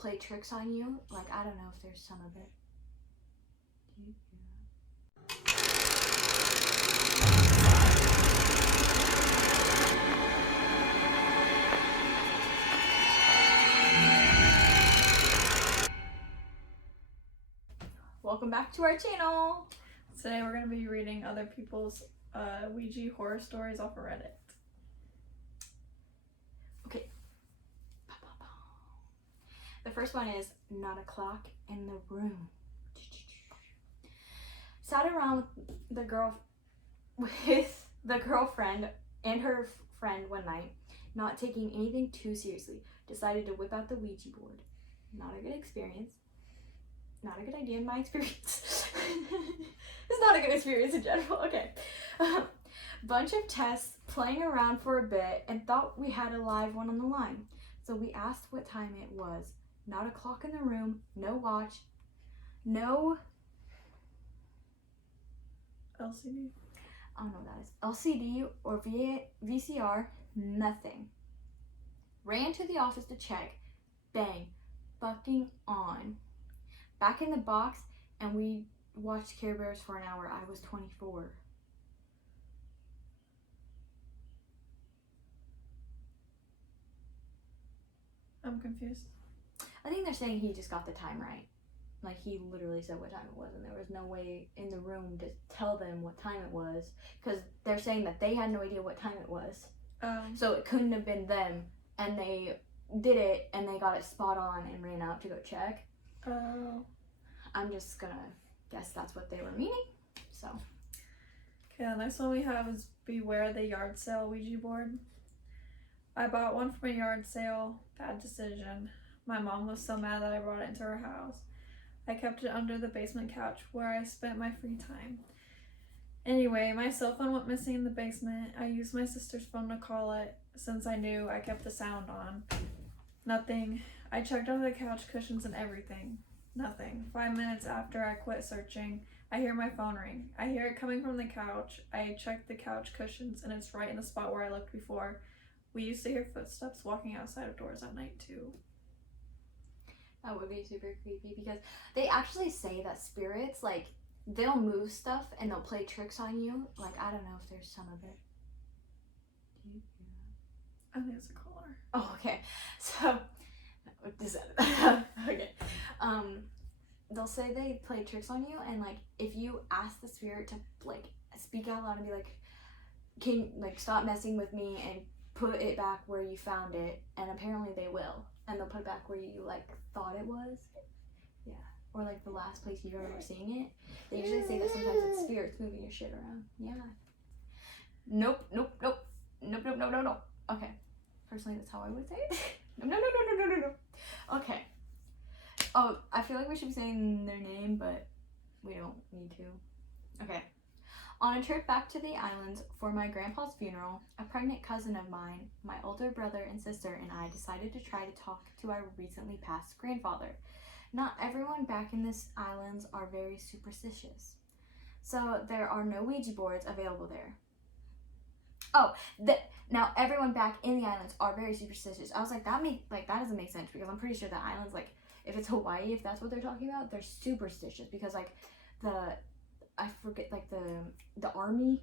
play tricks on you. Like, I don't know if there's some of it. Do you hear that? Welcome back to our channel. Today we're going to be reading other people's Ouija horror stories off of Reddit. Okay. The first one is not a clock in the room. Sat around with the girlfriend and her friend one night, not taking anything too seriously. Decided to whip out the Ouija board. Not a good experience. Not a good idea in my experience. It's not a good experience in general. Okay. Bunch of tests, playing around for a bit, and thought we had a live one on the line. So we asked what time it was. Not a clock in the room, no watch, no LCD. I don't know what that is. LCD or VCR, nothing. Ran to the office to check. Bang. Fucking on. Back in the box, and we watched Care Bears for an hour. I was 24. I'm confused. I think they're saying he just got the time right. Like, he literally said what time it was, and there was no way in the room to tell them what time it was, because they're saying that they had no idea what time it was. So it couldn't have been them, and they did it, and they got it spot on and ran out to go check. I'm just gonna guess that's what they were meaning. So. Okay, the next one we have is Beware the Yard Sale Ouija board. I bought one from a yard sale. Bad decision. My mom was so mad that I brought it into her house. I kept it under the basement couch where I spent my free time. Anyway, my cell phone went missing in the basement. I used my sister's phone to call it since I knew I kept the sound on. Nothing. I checked under the couch cushions and everything. Nothing. 5 minutes after I quit searching, I hear my phone ring. I hear it coming from the couch. I check the couch cushions and it's right in the spot where I looked before. We used to hear footsteps walking outside of doors at night too. That would be super creepy, because they actually say that spirits, like, they'll move stuff and they'll play tricks on you. Like, I don't know if there's some of it. Do you hear that? I think it's a caller. Oh, okay. So, okay. They'll say they play tricks on you, and, like, if you ask the spirit to, like, speak out loud and be like, stop messing with me and put it back where you found it, and apparently they will. And they'll put it back where you, like, thought it was. Yeah. Or, like, the last place you remember seeing it. They usually say that sometimes it's spirits moving your shit around. Yeah. Nope. Okay. Personally, that's how I would say it. No. Okay. Oh, I feel like we should be saying their name, but we don't need to. Okay. On a trip back to the islands for my grandpa's funeral, a pregnant cousin of mine, my older brother and sister, and I decided to try to talk to our recently passed grandfather. Not everyone back in this islands are very superstitious, so there are no Ouija boards available there. Oh, now everyone back in the islands are very superstitious. I was like, that doesn't make sense, because I'm pretty sure the islands, like, if it's Hawaii, if that's what they're talking about, they're superstitious, because, like, I forget, like, the army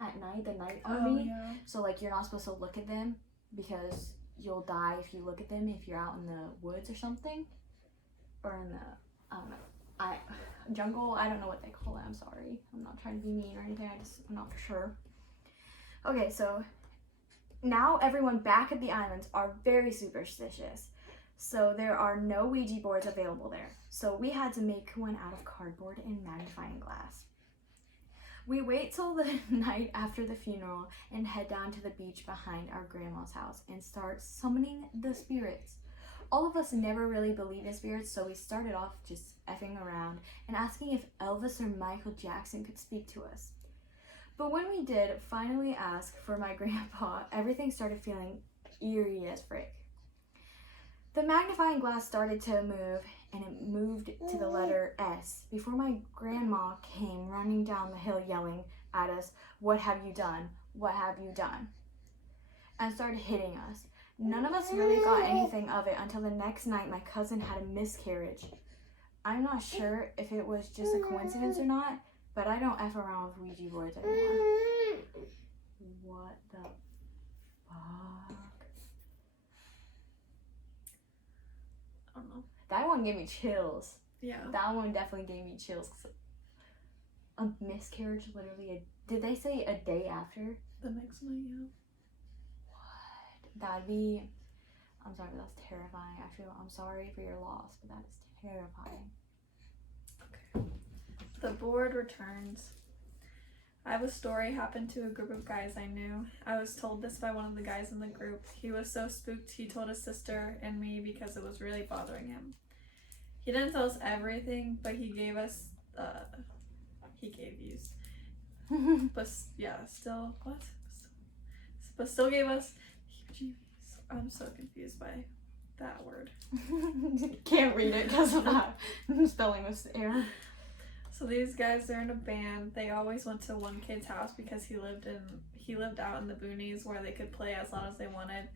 at night, the night army. Yeah. So, like, you're not supposed to look at them, because you'll die if you look at them if you're out in the woods or something. Or in the, I don't know, jungle, I don't know what they call it, I'm sorry. I'm not trying to be mean or anything, I'm not for sure. Okay, so now everyone back at the islands are very superstitious. So there are no Ouija boards available there. So we had to make one out of cardboard and magnifying glass. We wait till the night after the funeral and head down to the beach behind our grandma's house and start summoning the spirits. All of us never really believed in spirits, so we started off just effing around and asking if Elvis or Michael Jackson could speak to us. But when we did finally ask for my grandpa, everything started feeling eerie as frick. The magnifying glass started to move, and it moved to the letter S before my grandma came running down the hill yelling at us, "What have you done? What have you done?" and started hitting us. None of us really got anything of it until the next night my cousin had a miscarriage. I'm not sure if it was just a coincidence or not, but I don't F around with Ouija boards anymore. What the fuck? I don't know. That one gave me chills. Yeah. That one definitely gave me chills. 'Cause a miscarriage literally, did they say a day after? The next night, yeah. What? That'd be, I'm sorry, that's terrifying. I'm sorry for your loss, but that is terrifying. Okay. The board returns. I have a story happened to a group of guys I knew. I was told this by one of the guys in the group. He was so spooked he told his sister and me because it was really bothering him. He didn't tell us everything, but he gave us, he gave yous. But yeah, still, what? But still gave us, I'm so confused by that word. Can't read it because of that spelling error. So these guys, they're in a band. They always went to one kid's house because he lived out in the boonies where they could play as long as they wanted.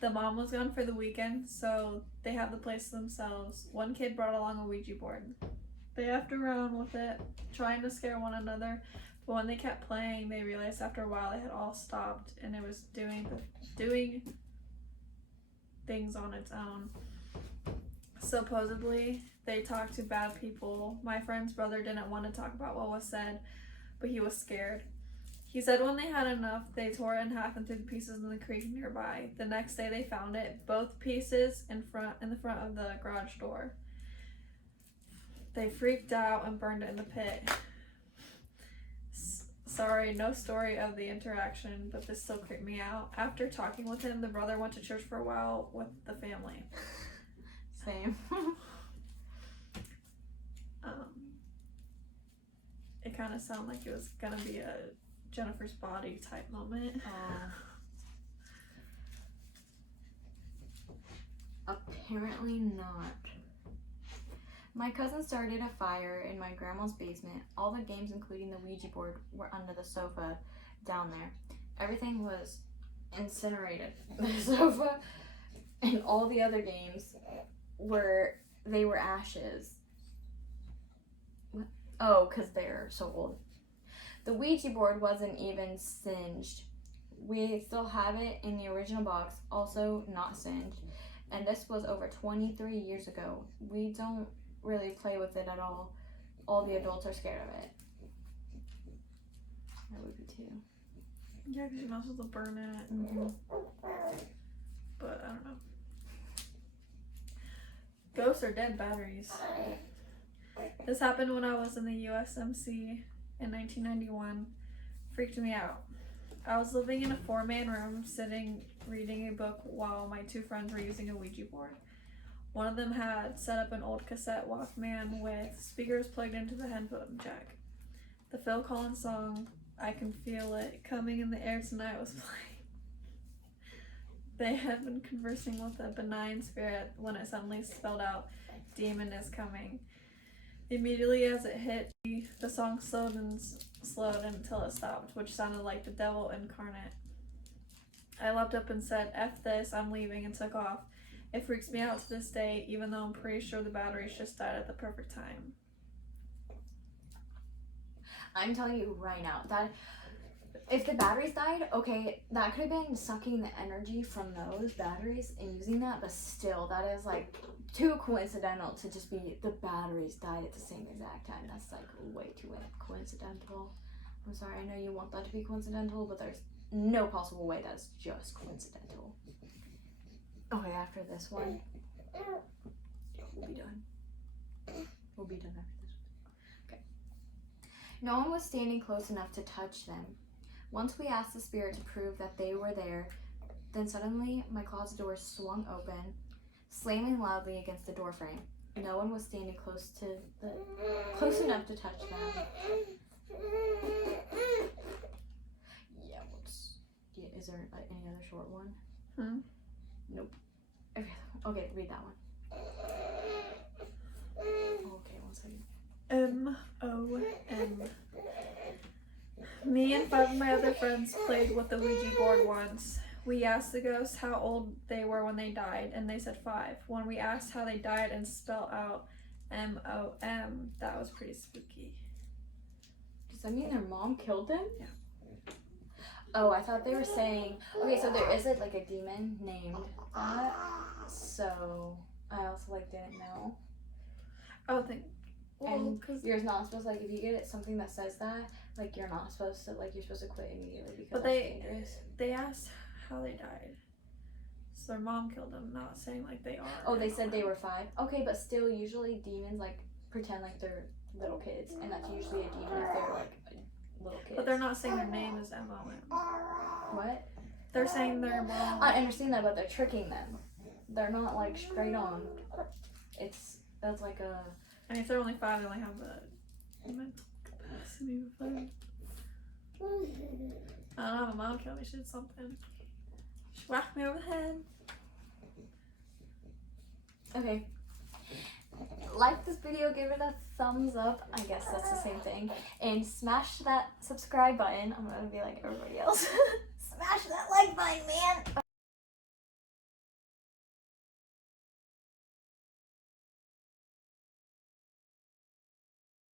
The mom was gone for the weekend, so they have the place to themselves. One kid brought along a Ouija board. They effed around with it, trying to scare one another, but when they kept playing, they realized after a while they had all stopped and it was doing things on its own. Supposedly, they talked to bad people. My friend's brother didn't want to talk about what was said, but he was scared. He said when they had enough, they tore it in half and threw the pieces in the creek nearby. The next day they found it, both pieces in the front of the garage door. They freaked out and burned it in the pit. Sorry, no story of the interaction, but this still creeped me out. After talking with him, the brother went to church for a while with the family. Same. It kind of sounded like it was gonna be a Jennifer's Body type moment. Apparently not. My cousin started a fire in my grandma's basement. All the games, including the Ouija board, were under the sofa down there. Everything was incinerated. The sofa and all the other games were ashes. What? Oh, because they're so old. The Ouija board wasn't even singed. We still have it in the original box, also not singed. And this was over 23 years ago. We don't really play with it at all. All the adults are scared of it. I would be too. Yeah, because you're not supposed to burn it. Mm-hmm. But I don't know. Ghosts are dead batteries. This happened when I was in the USMC in 1991. Freaked me out. I was living in a 4-man room, sitting reading a book while my two friends were using a Ouija board. One of them had set up an old cassette Walkman with speakers plugged into the headphone jack. The Phil Collins song, I Can Feel It Coming in the Air Tonight, was playing. They had been conversing with a benign spirit when it suddenly spelled out, "Demon is coming." Immediately as it hit, the song slowed until it stopped, which sounded like the devil incarnate. I leapt up and said, "F this, I'm leaving," and took off. It freaks me out to this day, even though I'm pretty sure the batteries just died at the perfect time. I'm telling you right now that if the batteries died, okay, that could have been sucking the energy from those batteries and using that, but still, that is like too coincidental to just be the batteries died at the same exact time. That's like way too coincidental. I'm sorry, I know you want that to be coincidental, but there's no possible way that's just coincidental. Okay, after this one, we'll be done. We'll be done after this one. Okay. No one was standing close enough to touch them. Once we asked the spirit to prove that they were there, then suddenly my closet door swung open, slamming loudly against the door frame. No one was standing close enough to touch them. Yeah, is there any other short one? Nope. Okay, read that one. Okay, one second. M-O-M. Me and 5 of my other friends played with the Ouija board once. We asked the ghosts how old they were when they died, and they said 5. When we asked how they died and spelled out MOM, that was pretty spooky. Does that mean their mom killed them? Yeah. Oh, I thought they were saying, okay, so there is like a demon named that, so I also like didn't know. Oh, And you're not supposed to, like, if you get something that says that, like, you're not supposed to, like, you're supposed to quit immediately because that's dangerous. They asked how they died. So their mom killed them, not saying like they are. Oh, they said they were 5? Okay, but still, usually demons, like, pretend like they're little kids, and that's usually a demon if they're, like, little kids. But they're not saying their name is MOM. What? They're saying their mom. I understand that, but they're tricking them. They're not, like, straight on. That's like a... And if they're only 5, they only have the mental capacity of 5. I don't know, my mom killed me. She did something. She whacked me over the head. Okay. Like this video, give it a thumbs up. I guess that's the same thing. And smash that subscribe button. I'm gonna be like everybody else. Smash that like button, man.